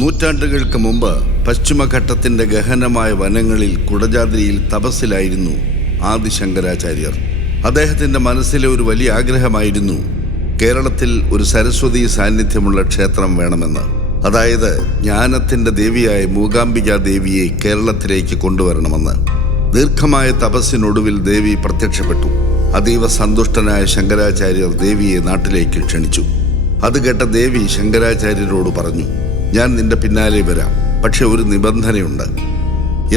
നൂറ്റാണ്ടുകൾക്ക് മുമ്പ് പശ്ചിമഘട്ടത്തിൻ്റെ ഗഹനമായ വനങ്ങളിൽ കുടജാദ്രിയിൽ തപസ്സിലായിരുന്നു ആദിശങ്കരാചാര്യർ. അദ്ദേഹത്തിൻ്റെ മനസ്സിലെ ഒരു വലിയ ആഗ്രഹമായിരുന്നു കേരളത്തിൽ ഒരു സരസ്വതി സാന്നിധ്യമുള്ള ക്ഷേത്രം വേണമെന്ന്. അതായത് ജ്ഞാനത്തിൻ്റെ ദേവിയായ മൂകാംബിക ദേവിയെ കേരളത്തിലേക്ക് കൊണ്ടുവരണമെന്ന്. ദീർഘമായ തപസ്സിനൊടുവിൽ ദേവി പ്രത്യക്ഷപ്പെട്ടു. അതീവ സന്തുഷ്ടനായ ശങ്കരാചാര്യർ ദേവിയെ നാട്ടിലേക്ക് ക്ഷണിച്ചു. അത് കേട്ട ദേവി ശങ്കരാചാര്യരോട് പറഞ്ഞു, ഞാൻ നിന്റെ പിന്നാലെ വരാം, പക്ഷെ ഒരു നിബന്ധനയുണ്ട്.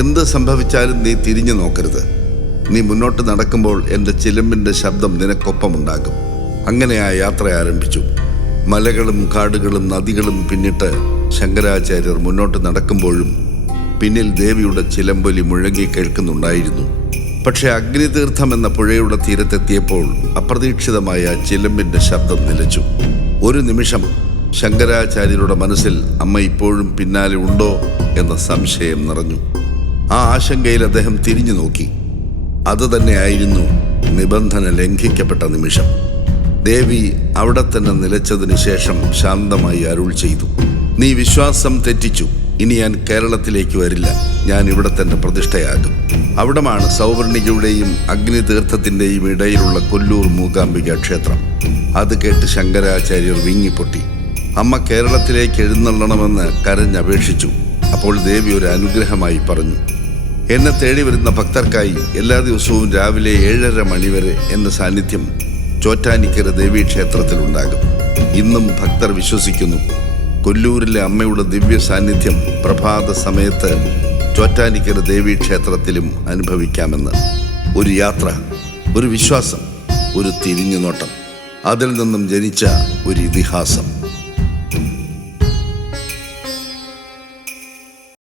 എന്ത് സംഭവിച്ചാലും നീ തിരിഞ്ഞു നോക്കരുത്. നീ മുന്നോട്ട് നടക്കുമ്പോൾ എൻ്റെ ചിലമ്പിൻ്റെ ശബ്ദം നിനക്കൊപ്പമുണ്ടാകും. അങ്ങനെ ആ യാത്ര ആരംഭിച്ചു. മലകളും കാടുകളും നദികളും പിന്നിട്ട് ശങ്കരാചാര്യർ മുന്നോട്ട് നടക്കുമ്പോഴും പിന്നിൽ ദേവിയുടെ ചിലമ്പൊലി മുഴങ്ങി കേൾക്കുന്നുണ്ടായിരുന്നു. പക്ഷെ അഗ്നിതീർത്ഥം എന്ന പുഴയുടെ തീരത്തെത്തിയപ്പോൾ അപ്രതീക്ഷിതമായ ചിലമ്പിൻ്റെ ശബ്ദം നിലച്ചു. ഒരു നിമിഷം ശങ്കരാചാര്യരുടെ മനസ്സിൽ അമ്മ ഇപ്പോഴും പിന്നാലെ ഉണ്ടോ എന്ന സംശയം നിറഞ്ഞു. ആ ആശങ്കയിൽ അദ്ദേഹം തിരിഞ്ഞു നോക്കി. അതുതന്നെയായിരുന്നു നിബന്ധന ലംഘിക്കപ്പെട്ട നിമിഷം. ദേവി അവിടെ തന്നെ നിലച്ചതിന് ശേഷം ശാന്തമായി അരുൾ ചെയ്തു, നീ വിശ്വാസം തെറ്റിച്ചു. ഇനി ഞാൻ കേരളത്തിലേക്ക് വരില്ല. ഞാൻ ഇവിടെ തന്നെ പ്രതിഷ്ഠയാകും. അവിടമാണ് സൗവർണികയുടെയും അഗ്നിതീർത്ഥത്തിൻ്റെയും ഇടയിലുള്ള കൊല്ലൂർ മൂകാംബിക ക്ഷേത്രം. അത് കേട്ട് ശങ്കരാചാര്യർ വിങ്ങിപ്പൊട്ടി. അമ്മ കേരളത്തിലേക്ക് എഴുന്നള്ളണമെന്ന് കരഞ്ഞപേക്ഷിച്ചു. അപ്പോൾ ദേവി ഒരു അനുഗ്രഹമായി പറഞ്ഞു, എന്നെ തേടി വരുന്ന ഭക്തർക്കായി എല്ലാ ദിവസവും രാവിലെ 7:30 മണിവരെ എൻ്റെ സാന്നിധ്യം ചോറ്റാനിക്കര ദേവീക്ഷേത്രത്തിലുണ്ടാകും. ഇന്നും ഭക്തർ വിശ്വസിക്കുന്നു കൊല്ലൂരിലെ അമ്മയുടെ ദിവ്യ സാന്നിധ്യം പ്രഭാത സമയത്ത് ചോറ്റാനിക്കര ദേവീക്ഷേത്രത്തിലും അനുഭവിക്കാമെന്ന്. ഒരു യാത്ര, ഒരു വിശ്വാസം, ഒരു തിരിഞ്ഞുനോട്ടം, അതിൽ നിന്നും ജനിച്ച ഒരു ഇതിഹാസം.